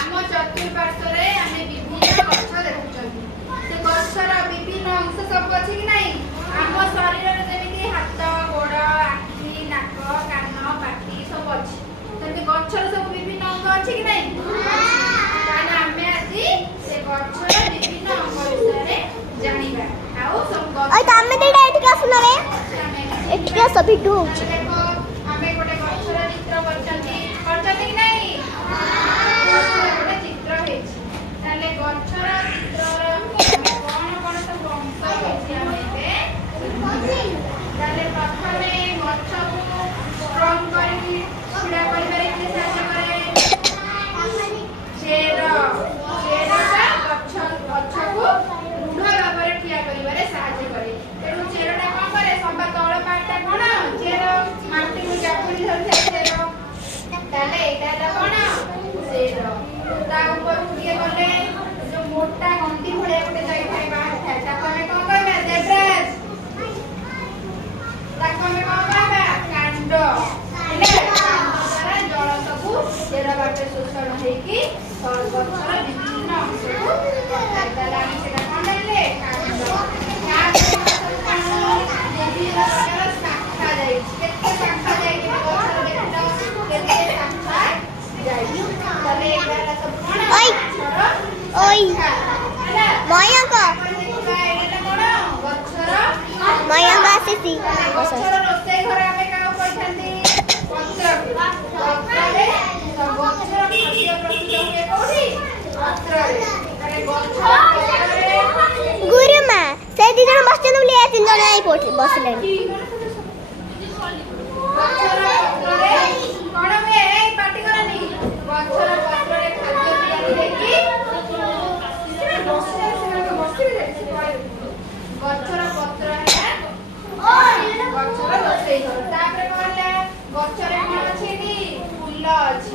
आम चतुर्पार्श्वे आम विभिन्न गछ देखुं से गछर विभिन्न अंश सब अच्छे कि नहीं आम शरीर जमी हाथ गोड़ आखि नाक कान पाटी सब अच्छे सेमती गछर सब विभिन्न अंग अच्छे कि नहीं आम आज से गछर विभिन्न अंग विषय जानिबा आउ सब गछ आई तमे देडा एठी का सुना रे एठी का सभी टू देखो हमें गोटे गछर चित्र करचंती कि नहीं गोटे चित्र हेछि ताले गछर चित्रर कोन कोन सब अंश हेछि हमें ताले प्रथमे गछ को स्ट्रॉंग करी छिड़ा करिबारे के साहाय्य करे चेर चेरटा गछ को दृढ़ भाବରେ ठिया करिबारे साहाय्य करे तेणु चेरटा कोन करे संबा तळ पाटटा कोन चेर माटी को जाकुड़ी धरथे चेर ताले एटा कोन चेर ता ऊपर उठिए गले जो मोटा गंती भळे गोटे जाई थाए बाहर थाए ताको हमें कोन कहबा देवराज ताको हमें कोन कहबा कांड हेले द्वारा जल सबु चेर बाटे शोषण हेकी गछर विभिन्न अंश को ताले आमी सेटा कोन लेले कांड विभिन्न प्रकार शाखा जाई केते शाखा जाई के गछर देखता केते शाखा जाई ताले एटा सब कोन ओई ओई माया का एटा कोन गछर माया का आसीसी गछर रोसे घर आमे का करथांती पत्र पत्रे गछर खाद्य प्रस्तुत हुए कोठी पत्रे अरे गछर पत्रे गुरुमा से दी जन बसचन ले तीन जन आई पोठी बसले गछर पत्रे कोन हुए ए पार्टी करनी गछर पत्रे खाद्य तियारी हेकी गछर पत्र है गछर रोसे घर तापरे कहला गछरे कोन अछि कि फूल अछि